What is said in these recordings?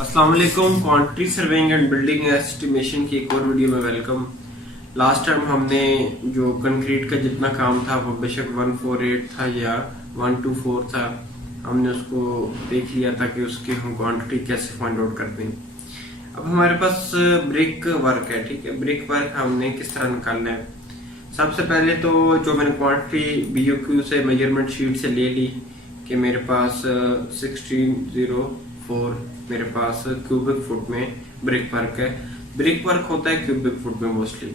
अस्सलाम वालेकुम। Quantity surveying and building estimation की एक और वीडियो में वेलकम। लास्ट टाइम हमने जो कंक्रीट का जितना काम था वो बेशक 148 था या 124 था, हमने उसको देख लिया था कि उसकी हम क्वांटिटी कैसे फाइंड आउट करते हैं। अब हमारे पास ब्रिक वर्क है, ठीक है। ब्रिक वर्क हमने किस तरह निकालना है। सबसे पहले तो जो मैंने क्वांटिटी BOQ से मेजरमेंट शीट से ले ली कि मेरे पास 1604 मेरे पास क्यूबिक फुट में ब्रिक वर्क है। ब्रिक वर्क होता है क्यूबिक फुट में मोस्टली।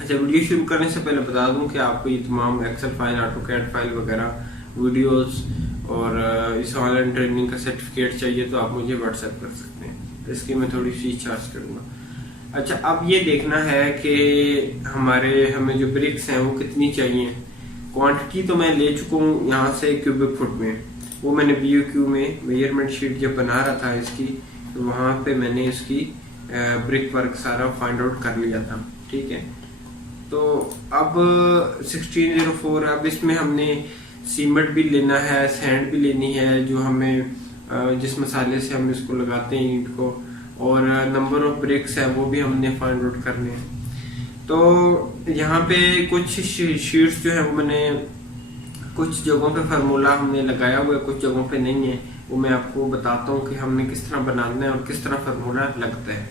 अच्छा, वीडियो शुरू करने से पहले बता दूं कि आपको ये तमाम एक्सेल फाइल, ऑटोकैड फाइल वगैरह, वीडियोस और इस ऑनलाइन ट्रेनिंग का सर्टिफिकेट चाहिए तो आप मुझे व्हाट्सएप कर सकते हैं। इसकी मैं थोड़ी फीस चार्ज करूंगा। अच्छा, अब ये देखना है कि हमें जो ब्रिक्स हैं वो कितनी चाहिए। क्वांटिटी तो मैं ले चुका हूँ यहाँ से क्यूबिक फुट में, वो मैंने BOQ में मेजरमेंट शीट जब बना रहा था इसकी, तो वहां पे मैंने इसकी ब्रिक वर्क सारा फाइंड आउट कर लिया था, ठीक है। तो अब 1604, अब इसमें हमने सीमेंट भी लेना है, सैंड भी लेनी है, जो हमें जिस मसाले से हम इसको लगाते हैं ईंट को, और नंबर ऑफ ब्रिक्स है वो भी हमने फाइंड आउट करने हैं। तो यहाँ पे कुछ शीट्स जो है वो मैंने कुछ जगहों पे फार्मूला हमने लगाया हुआ है, कुछ जगहों पे नहीं है। वो मैं आपको बताता हूँ कि हमने किस तरह बनाना है और किस तरह फार्मूला लगता है।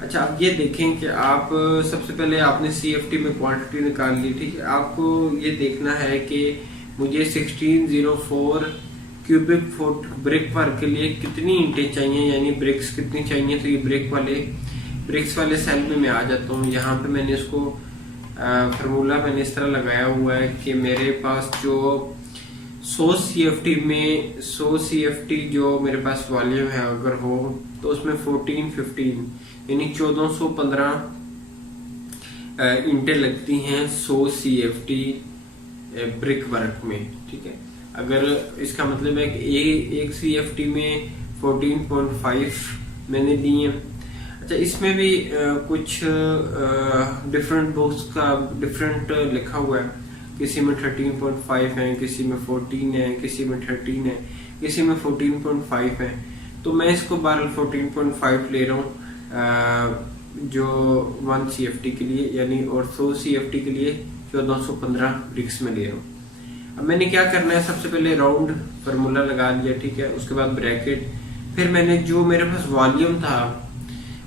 अच्छा, अब ये देखें कि आप सबसे पहले आपने CFT में क्वांटिटी निकाल ली, ठीक है। आपको ये देखना है कि मुझे 1604 क्यूबिक फुट ब्रिक वर्क के लिए कितनी ईंटें चाहिए, यानी ब्रिक्स कितनी चाहिए। तो ये ब्रिक्स वाले सेल में मैं आ जाता हूँ। यहाँ पे मैंने इसको फार्मूला मैंने इस तरह लगाया हुआ है कि मेरे पास जो 100 CFT जो मेरे पास वॉल्यूम है अगर हो तो उसमें 1415 यानी 1415 ईंटें लगती हैं 100 CFT ब्रिक वर्क में, ठीक है। अगर इसका मतलब है कि एक CFT में 14.5 मैंने दी है। अच्छा, इसमें भी कुछ डिफरेंट बुक्स का डिफरेंट लिखा हुआ है। किसी में 13.5 है, किसी में 14 है, किसी में 13 है, किसी में 14.5 है। तो मैं इसको 14.5 ले रहा हूँ जो 1 CFT के लिए, यानी और 100 CFT के लिए 1415 ब्रिक्स में ले रहा हूँ। अब मैंने क्या करना है, सबसे पहले राउंड फार्मूला लगा लिया, ठीक है। उसके बाद ब्रैकेट, फिर मैंने जो मेरे पास वॉल्यूम था,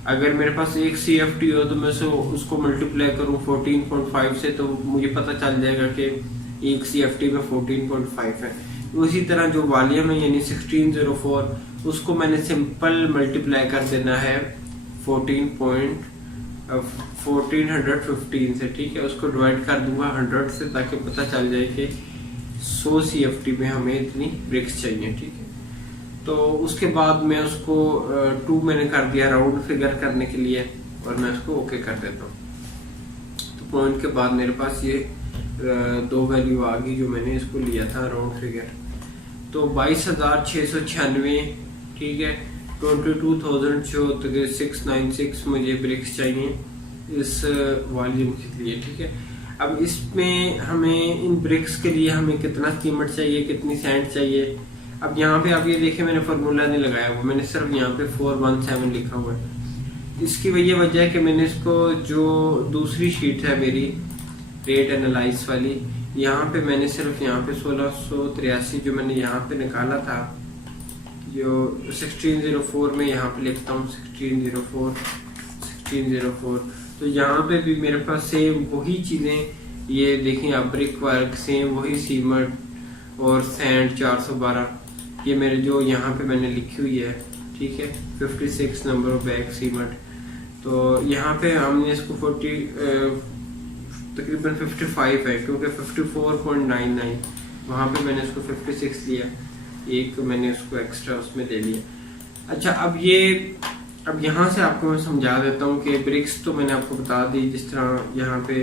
अगर मेरे पास एक CFT हो तो मैं उसको मल्टीप्लाई करूं 14.5 से, तो मुझे पता चल जाएगा कि एक CFT में 14.5 है। उसी तरह जो वॉल्यूम है यानी 1604, उसको मैंने सिंपल मल्टीप्लाई कर देना है 1415 से, ठीक है। उसको डिवाइड कर दूंगा 100 से, ताकि पता चल जाए कि 100 CFT में हमें इतनी ब्रिक्स चाहिए, ठीक है। तो उसके बाद मैं उसको 2 मैंने कर दिया राउंड फिगर करने के लिए, और मैं उसको ओके कर देता हूँ। तो पॉइंट के बाद मेरे पास ये 2 वैल्यू आ गई जो मैंने इसको लिया था राउंड फिगर। तो 22,696, ठीक है। 22,696 मुझे ब्रिक्स चाहिए इस वॉल्यूम के लिए, ठीक है। अब इसमें हमें इन ब्रिक्स के लिए हमें कितना सीमेंट चाहिए, कितनी सैंड चाहिए। अब यहाँ पे आप ये देखें, मैंने फार्मूला नहीं लगाया हुआ, मैंने सिर्फ यहाँ पे 417 लिखा हुआ है। इसकी ये वजह है कि मैंने इसको जो दूसरी शीट है मेरी रेट एनालाइज वाली, यहाँ पे मैंने सिर्फ यहाँ पे 1683 जो मैंने यहाँ पे निकाला था, जो 1604 में यहाँ पे लिखता हूँ 1604। तो यहाँ पे भी मेरे पास सेम वही चीजें, ये देखें आप, ब्रिक वर्क सेम वही, सीमेंट और सैंड 412, ये मेरे जो यहाँ पे मैंने लिखी हुई है, ठीक है। 56 नंबर ऑफ बैग सीमेंट। तो यहाँ पे हमने इसको तकरीबन 55 है, क्योंकि 54.99 वहाँ पे मैंने इसको 56 लिया, एक मैंने उसको एक्स्ट्रा उसमें ले लिया। अच्छा, अब यहाँ से आपको मैं समझा देता हूँ कि ब्रिक्स तो मैंने आपको बता दी, जिस तरह यहाँ पे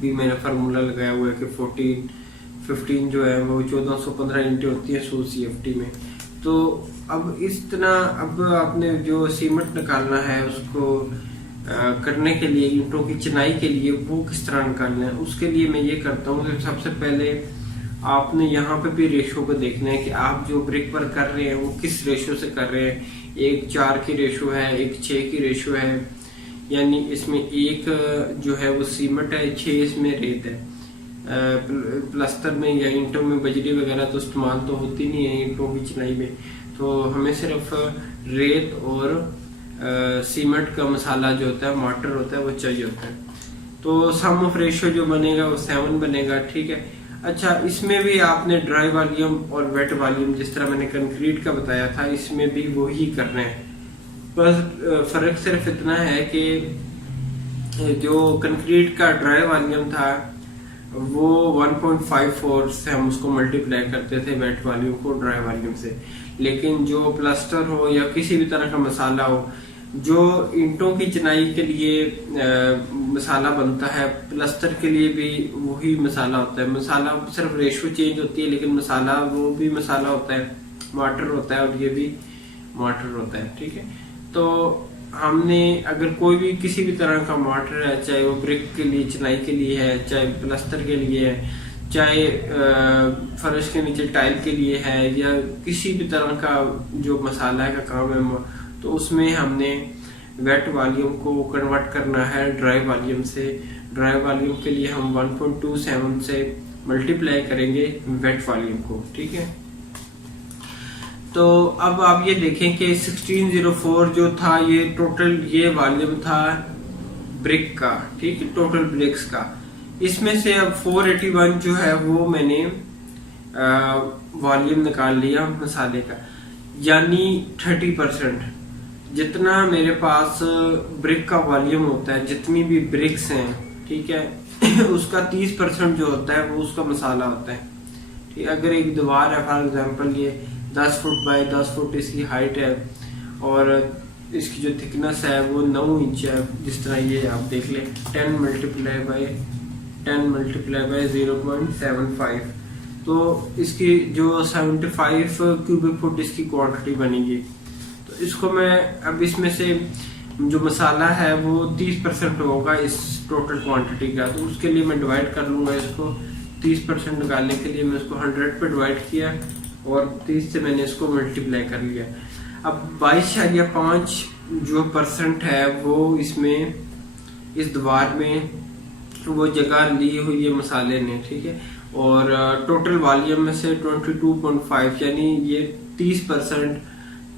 भी मैंने फार्मूला लगाया हुआ है कि 15 जो है वो 1415 ईंटें होती है 100 CFT में। तो अब इस तरह, अब आपने जो सीमेंट निकालना है उसको करने के लिए, ईंटों की चिनाई के लिए वो किस तरह निकालना है, उसके लिए मैं ये करता हूँ कि सबसे पहले आपने यहाँ पे भी रेशो को देखना है कि आप जो ब्रिक वर्क कर रहे हैं वो किस रेशो से कर रहे हैं। 1:4 की रेशो है, 1:6 की रेशो है, यानी इसमें 1 जो है वो सीमेंट है, 6 इसमें रेत है। प्लास्टर में या ईंटों में बजरी वगैरह तो इस्तेमाल तो होती नहीं है ईंटों की चिनाई में, तो हमें सिर्फ रेत और सीमेंट का मसाला जो होता है, मॉर्टर होता है, वो चाहिए होता है। तो सम ऑफ रेशियो जो बनेगा वो 7 बनेगा, ठीक है। अच्छा, इसमें भी आपने ड्राई वॉल्यूम और वेट वॉल्यूम जिस तरह मैंने कंक्रीट का बताया था, इसमें भी वही करना है। बस फर्क सिर्फ इतना है कि जो कंक्रीट का ड्राई वॉल्यूम था वो 1.54 से हम उसको मल्टीप्लाई करते थे वेट वॉल्यूम को ड्राई वॉल्यूम से, लेकिन जो प्लास्टर हो या किसी भी तरह का मसाला हो, जो ईंटों की चिनाई के लिए मसाला बनता है, प्लास्टर के लिए भी वही मसाला होता है। मसाला सिर्फ रेशो चेंज होती है, लेकिन मसाला वो भी मसाला होता है, मॉर्टर होता है, और ये भी मॉर्टर होता है, ठीक है। तो हमने अगर कोई भी किसी भी तरह का मॉर्टर है, चाहे वो ब्रिक के लिए, चिनाई के लिए है, चाहे प्लास्टर के लिए है, चाहे फर्श के नीचे टाइल के लिए है, या किसी भी तरह का जो मसाला का काम है, तो उसमें हमने वेट वॉल्यूम को कन्वर्ट करना है ड्राई वॉल्यूम से। ड्राई वॉल्यूम के लिए हम 1.27 से मल्टीप्लाई करेंगे वेट वॉल्यूम को, ठीक है। तो अब आप ये देखें कि 1604 जो था ये टोटल ये वॉल्यूम था ब्रिक का, ठीक है, टोटल ब्रिक्स का। इसमें से अब 481 जो है वो मैंने वॉल्यूम निकाल लिया मसाले का, यानी 30%। जितना मेरे पास ब्रिक का वॉल्यूम होता है, जितनी भी ब्रिक्स हैं, ठीक है, उसका 30% जो होता है वो उसका मसाला होता है, ठीक है। अगर एक दीवार है, फॉर एग्जांपल ये 10 फुट बाय 10 फुट इसकी हाइट है, और इसकी जो थिकनेस है वो 9 इंच है, जिस तरह ये आप देख लें 10 मल्टीप्लाई बाय 0.75, तो इसकी जो 75 क्यूबिक फुट इसकी क्वांटिटी बनेगी। तो इसको मैं अब इसमें से जो मसाला है वो 30% होगा इस टोटल क्वांटिटी का, तो उसके लिए मैं डिवाइड कर लूंगा इसको। 30% निकालने के लिए मैं इसको 100 पे डिवाइड किया और 30 से मैंने इसको मल्टीप्लाई कर लिया। अब 22.5 जो % है वो इसमें इस दीवार में वो जगह ली हुई है मसाले ने, ठीक है। और टोटल वॉल्यूम में से 22.5 यानी ये 30%,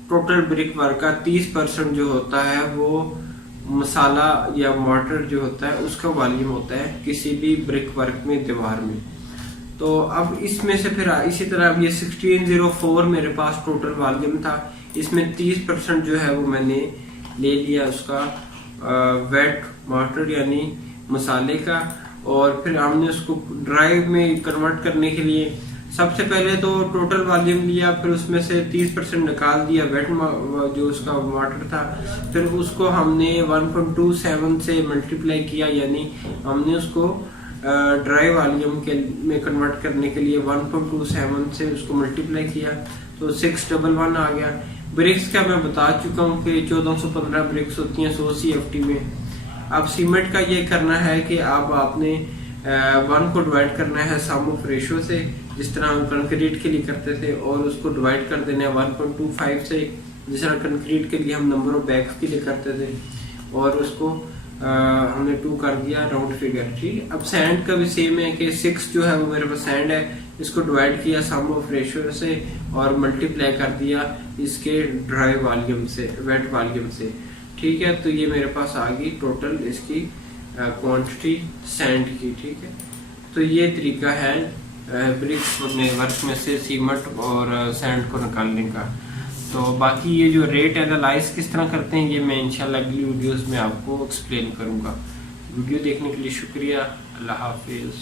टोटल ब्रिक वर्क का 30% जो होता है वो मसाला या मॉर्टर जो होता है उसका वॉल्यूम होता है किसी भी ब्रिक वर्क में, दीवार में। तो अब इसमें से फिर इसी तरह अब ये 1604 मेरे पास टोटल वॉल्यूम था, इसमें 30% जो है वो मैंने ले लिया उसका वेट मॉर्टर यानी मसाले का, और फिर हमने उसको ड्राई में कन्वर्ट करने के लिए सबसे पहले तो टोटल वॉल्यूम लिया, फिर उसमें से 30% निकाल दिया वेट जो उसका वाटर था, फिर उसको हमने 1.27 से मल्टीप्लाई किया, यानी हमने उसको ड्राई वॉल्यूम के में कन्वर्ट करने के लिए 1.27 से उसको मल्टीप्लाई किया, तो 611 आ गया। ब्रिक्स का मैं बता चुका हूँ कि 1415 ब्रिक्स होती हैं 100 CFT में। अब सीमेंट का ये करना है कि अब आपने 1 को डिवाइड करना है सम ऑफ रेशो से, जिस तरह हम कंक्रीट के लिए करते थे, और उसको डिवाइड कर देना है 1.25 से, जिस तरह कंक्रीट के लिए हम नंबर ऑफ बैग्स के लिए करते थे, और उसको हमने 2 कर दिया राउंड फिगर, ठीक। अब सैंड का भी सेम है कि 6 जो है वो मेरे पास सैंड है, इसको डिवाइड किया सम ऑफ रेशो से और मल्टीप्लाई कर दिया इसके ड्राई वॉल्यूम से, वेट वॉल्यूम से, ठीक है। तो ये मेरे पास आ गई टोटल इसकी क्वांटिटी सैंड की, ठीक है। तो ये तरीका है ब्रिक्स वर्क में से सीमेंट और सैंड को निकालने का। तो बाकी ये जो रेट एनालाइज किस तरह करते हैं ये मैं इंशाल्लाह अगली वीडियोस में आपको एक्सप्लेन करूंगा। वीडियो देखने के लिए शुक्रिया। अल्लाह हाफिज।